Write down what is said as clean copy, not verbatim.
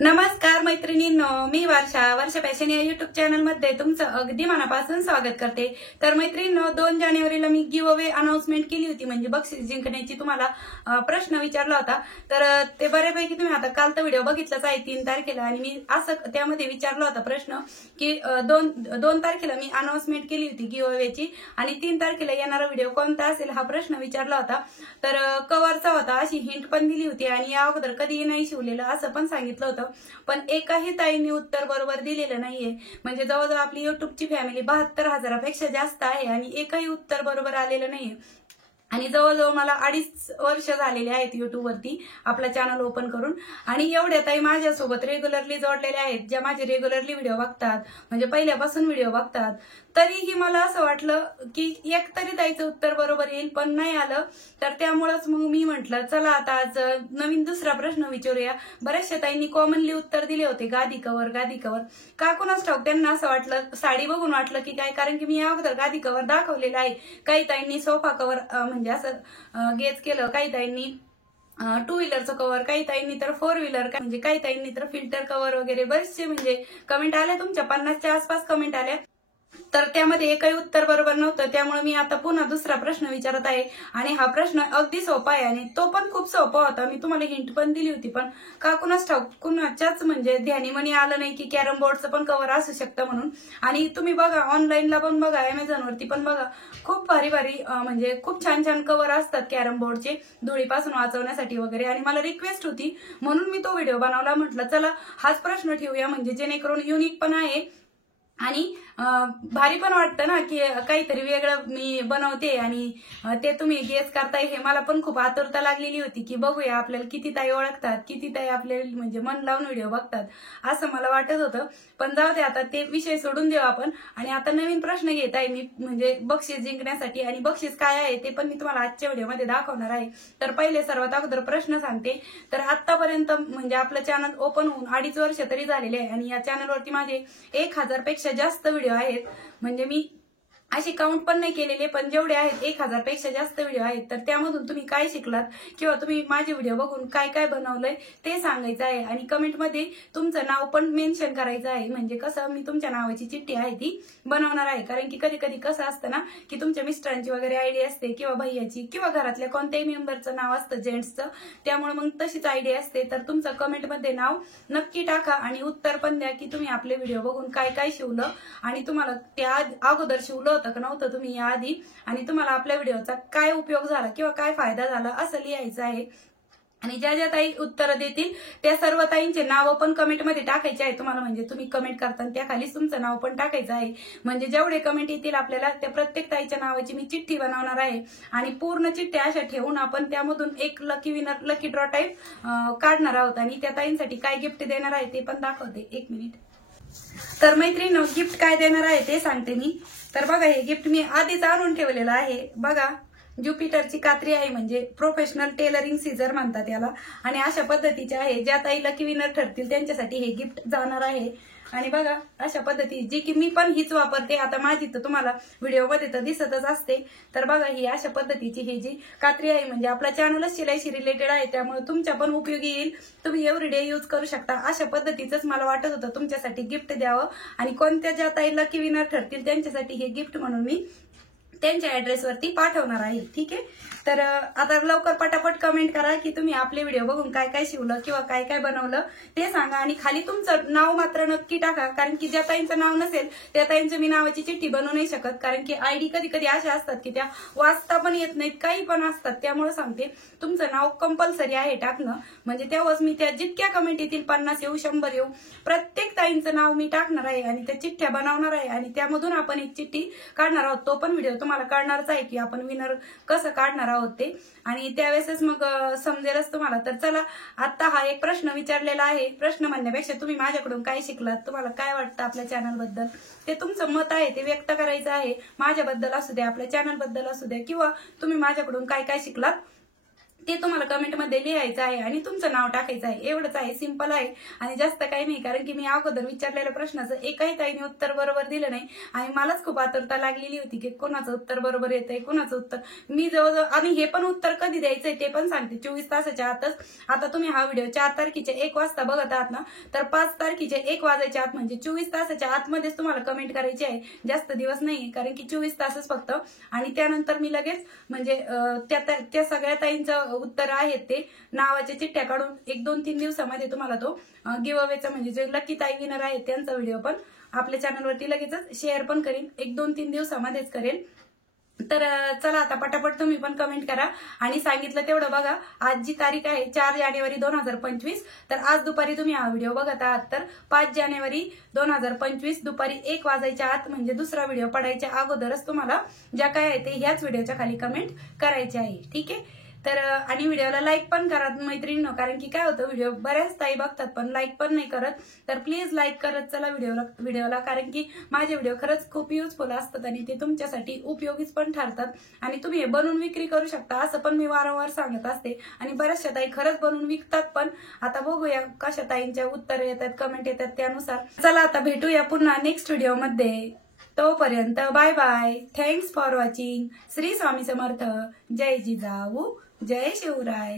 नमस्कार मैत्रिणींनो, मी वर्षा फॅशन या युट्यूब चॅनल मध्ये तुमचं अगदी मनापासून स्वागत करते। तर मैत्रिणींनो, 2 जानेवारीला मी गिव्ह अवे अनाउन्समेंट केली होती, म्हणजे बक्षीस जिंकण्याची तुम्हाला प्रश्न विचारला होता। तर ते बऱ्यापैकी तुम्ही आता काल तर व्हिडिओ बघितलाच आहे 3 तारखेला, आणि मी असं त्यामध्ये विचारला होता प्रश्न की 2 तारखेला मी अनाउन्समेंट केली होती गिव्ह अवेची, आणि 3 तारखेला येणारा व्हिडिओ कोणता असेल हा प्रश्न विचारला होता। तर कव्हरचा होता, अशी हिंट पण दिली होती, आणि या अगोदर कधीही नाही शिवलेलं असं पण सांगितलं होतं, पण एकाही ताईंनी उत्तर बरोबर दिलेलं नाहीये। म्हणजे जवळजवळ आपली युट्यूबची फॅमिली 72,000पेक्षा जास्त आहे, आणि एकही उत्तर बरोबर आलेलं नाहीये। आणि जवळजवळ मला 2.5 वर्ष झालेले आहेत युट्यूबवरती आपला चॅनल ओपन करून, आणि एवढ्या ताई माझ्यासोबत रेग्युलरली जोडलेल्या आहेत, ज्या माझे रेग्युलरली व्हिडिओ बघतात, म्हणजे पहिल्यापासून व्हिडिओ बघतात। तरीही मला असं वाटलं की एक तरी ताईचं उत्तर बरोबर येईल, पण नाही आलं। तर त्यामुळेच मग मी म्हटलं चला आता आज नवीन दुसरा प्रश्न विचारूया। बऱ्याचशा ताईंनी कॉमनली उत्तर दिले होते गादी कवर, गादी कवर। का कोणास ठाऊक त्यांना असं वाटलं, साडी बघून वाटलं की काय, कारण की मी अगोदर गादी कवर दाखवलेला आहे। काही ताईंनी सोफा कवर म्हणजे असं गेस केलं, काही ताईंनी 2 व्हीलरचं कव्हर, काही ताईंनी तर 4 व्हीलर, म्हणजे काही ताईंनी तर फिल्टर कव्हर वगैरे बरेचसे म्हणजे कमेंट आल्या, तुमच्या 50च्या आसपास कमेंट आल्या। तर त्यामध्ये एकही उत्तर बरोबर नव्हतं, त्यामुळे मी आता पुन्हा दुसरा प्रश्न विचारत आहे, आणि हा प्रश्न अगदी सोपा आहे, आणि तो पण खूप सोपा होता। मी तुम्हाला हिंट पण दिली होती, पण का कुणाच ठाऊक कुणाच्याच म्हणजे ध्यानीमनी आलं नाही की कॅरम बोर्डचं पण कव्हर असू शकतं म्हणून। आणि तुम्ही बघा ऑनलाईनला पण बघा, अमेझॉनवरती पण बघा, खूप भारी भारी म्हणजे खूप छान छान कव्हर असतात कॅरम बोर्डचे धुळीपासून वाचवण्यासाठी वगैरे। आणि मला रिक्वेस्ट होती म्हणून मी तो व्हिडिओ बनवला, म्हटलं चला हाच प्रश्न ठेवूया, म्हणजे जेणेकरून युनिक पण आहे आणि भारी पण वाटतं ना की काहीतरी वेगळं मी बनवते, आणि ते तुम्ही गेस करताय, हे मला पण खूप आतुरता लागलेली होती की बघूया आपल्याला किती ताई ओळखतात, किती ताई आपल्याला म्हणजे मन लावून व्हिडिओ बघतात, असं मला वाटत होतं। पण जाऊ दे, आता ते विषय सोडून देऊ आपण, आणि आता नवीन प्रश्न घेत आहे मी, म्हणजे बक्षीस जिंकण्यासाठी। आणि बक्षीस काय आहे ते पण मी तुम्हाला आजच्या व्हिडिओमध्ये दाखवणार आहे। तर पहिले सर्वात अगोदर प्रश्न सांगते। तर आतापर्यंत म्हणजे आपलं चॅनल ओपन होऊन 2.5 वर्ष तरी झालेले आहे, आणि या चॅनलवरती माझे 1000पेक्षा जास्त व्हिडिओ आहेत। म्हणजे मी अशी काउंट पण नाही केलेले, पण जेवढे आहेत 1000पेक्षा जास्त व्हिडिओ आहेत। तर त्यामधून तुम्ही काय शिकलात, किंवा तुम्ही माझे व्हिडिओ बघून काय काय बनवलंय ते सांगायचं आहे, आणि कमेंटमध्ये तुमचं नाव पण मेन्शन करायचं आहे। म्हणजे कसं मी तुमच्या नावाची चिठ्ठी आहे ती बनवणार आहे, कारण की कधी कधी कसं असतं ना की तुमच्या मिस्टरांची वगैरे आयडी असते, किंवा भैयाची, किंवा घरातल्या कोणत्याही मेंबरचं नाव असतं जेंट्सचं, त्यामुळे मग तशीच आयडी असते। तर तुमचं कमेंटमध्ये नाव नक्की टाका, आणि उत्तर पण द्या की तुम्ही आपले व्हिडिओ बघून काय काय शिवलं, आणि तुम्हाला त्या अगोदर शिवलं होतं का नव्हतं तुम्ही याआधी, आणि तुम्हाला आपल्या व्हिडिओचा काय उपयोग झाला किंवा काय फायदा झाला असं लिहायचं आहे। आणि ज्या ज्या ताई उत्तर देतील त्या सर्व ताईंचे नाव पण कमेंटमध्ये टाकायचे आहे तुम्हाला, म्हणजे तुम्ही कमेंट करताना त्या खालीच तुमचं नाव पण टाकायचं आहे। म्हणजे जेवढे कमेंट येतील आपल्याला त्या प्रत्येक ताईच्या नावाची मी चिठ्ठी बनवणार आहे, आणि पूर्ण चिठ्ठ्या अशा ठेवून आपण त्यामधून एक lucky winner, lucky draw type काढणार आहोत, आणि त्या ताईंसाठी काय गिफ्ट देणार आहे ते पण दाखवते, 1 मिनिट। तर मैत्रिणींनो, गिफ्ट काय देणार आहे ते सांगते मी। तर बघा, हे गिफ्ट मी आधीच आणून ठेवलेलं आहे। बघा, ज्युपिटरची कात्री आहे, म्हणजे प्रोफेशनल टेलरिंग सीझर म्हणतात याला, आणि अशा पद्धतीचे आहे। ज्या ताई लकी विनर ठरतील त्यांच्यासाठी हे गिफ्ट जाणार आहे। आणि बघा अशा पद्धती, जी की मी पण हीच वापरते, आता माझी तर तुम्हाला व्हिडिओमध्ये तर दिसतच असते। तर बघा, ही अशा पद्धतीची ही जी कात्री आहे, म्हणजे आपला चॅनलच शिलाईशी रिलेटेड आहे, त्यामुळे तुमच्या पण उपयोगी येईल, तुम्ही एव्हरीडे यूज करू शकता। अशा पद्धतीचंच मला वाटत होतं तुमच्यासाठी गिफ्ट द्यावं, आणि कोणत्या ज्या ताई लकी विनर ठरतील त्यांच्यासाठी हे गिफ्ट म्हणून मी त्यांच्या ऍड्रेसवरती पाठवणार आहे, ठीक आहे। तर आता लवकर पटापट कमेंट करा की तुम्ही आपले व्हिडिओ बघून काय काय शिवलं किंवा काय काय बनवलं ते सांगा, आणि खाली तुमचं नाव मात्र नक्की टाका, कारण की ज्या ताईंचं नाव नसेल त्या ताईंचं मी नावाची चिठ्ठी बनवू नाही शकत, कारण की आयडी कधी कधी अशा असतात की त्या वाचता पण येत नाहीत, काही पण असतात। त्यामुळे सांगते, तुमचं नाव कंपल्सरी आहे टाकणं, म्हणजे तेव्हाच मी त्या जितक्या कमेंट येतील, 50 येऊ 100 येऊ, प्रत्येक ताईंचं नाव मी टाकणार आहे, आणि त्या चिठ्ठ्या बनवणार आहे, आणि त्यामधून आपण एक चिठ्ठी काढणार आहोत। तो पण व्हिडिओ तुम्हाला कळणारच आहे की आपण विनर कसं काढणार आहोत ते, आणि त्यावेळेसच मग समजेलच तुम्हाला। तर चला, आता हा एक प्रश्न विचारलेला आहे। प्रश्न म्हणण्यापेक्षा तुम्ही माझ्याकडून काय शिकलात, तुम्हाला काय वाटतं आपल्या चॅनल बद्दल, ते तुमचं मत आहे ते व्यक्त करायचं आहे। माझ्याबद्दल असू द्या, आपल्या चॅनल बद्दल असू द्या, किंवा तुम्ही माझ्याकडून काय काय शिकलात ते तुम्हाला कमेंटमध्ये लिहायचं आहे आणि तुमचं नाव टाकायचं आहे. एवढंच आहे, सिंपल आहे आणि जास्त काही नाही. कारण की मी अगोदर विचारलेल्या प्रश्नाचं एकाही ताईने उत्तर बरोबर दिलं नाही आणि मलाच खूप आतुरता लागलेली होती की कोणाचं उत्तर बरोबर येतंय, कोणाचं उत्तर. मी जवळजवळ आणि हे पण उत्तर कधी द्यायचंय ते पण सांगते, 24 तासाच्या आतच. आता तुम्ही हा व्हिडिओ 4 तारखेच्या 1 वाजता बघत आहात ना, तर 5 तारखेच्या 1 वाजायच्या आत म्हणजे 24 तासाच्या आतमध्येच तुम्हाला कमेंट करायची आहे. जास्त दिवस नाही, कारण की 24 तासच फक्त. आणि त्यानंतर मी लगेच म्हणजे त्या सगळ्या ताईंचं उत्तर आहेत ते नावाच्या चिठ्ठ्या काढून 1-2-3 दिवसामध्ये तुम्हाला तो गिव्ह अवेचा म्हणजे जे लकी ताई विनर आहेत त्यांचा व्हिडिओ पण आपल्या चॅनलवरती लगेचच शेअर पण करेन. 1-2-3 दिवसामध्येच करेन. तर चला आता पटापट तुम्ही पण कमेंट करा आणि सांगितलं तेवढं बघा. आज जी तारीख आहे 4 जानेवारी 2025, तर आज दुपारी तुम्ही हा व्हिडिओ बघत आहात तर 5 जानेवारी 2025 दुपारी 1 वाजायच्या आत म्हणजे दुसरा व्हिडिओ पडायच्या अगोदरच तुम्हाला ज्या काय आहे ते ह्याच व्हिडिओच्या खाली कमेंट करायचे आहे. ठीक आहे. तर आणि व्हिडिओला लाईक पण करा मैत्रिणींनो, कारण की काय होतं व्हिडिओ बऱ्याच ताई बघतात पण लाईक पण नाही करत. तर प्लीज लाईक करत चला व्हिडिओला, कारण की माझे व्हिडिओ खरंच खूप युजफुल असतात आणि ते तुमच्यासाठी उपयोगीच पण ठरतात आणि तुम्ही हे बनवून विक्री करू शकता असं पण मी वारंवार सांगत असते. आणि बऱ्याचशा ताई खरंच बनवून विकतात पण. आता बघूया कशा ताईंच्या उत्तर येतात, कमेंट येतात त्यानुसार. चला आता भेटूया पुन्हा नेक्स्ट व्हिडिओमध्ये. तोपर्यंत bye bye. Thanks for watching. Shri Swami Samarth. जय जिजाऊ. जय शिवराय.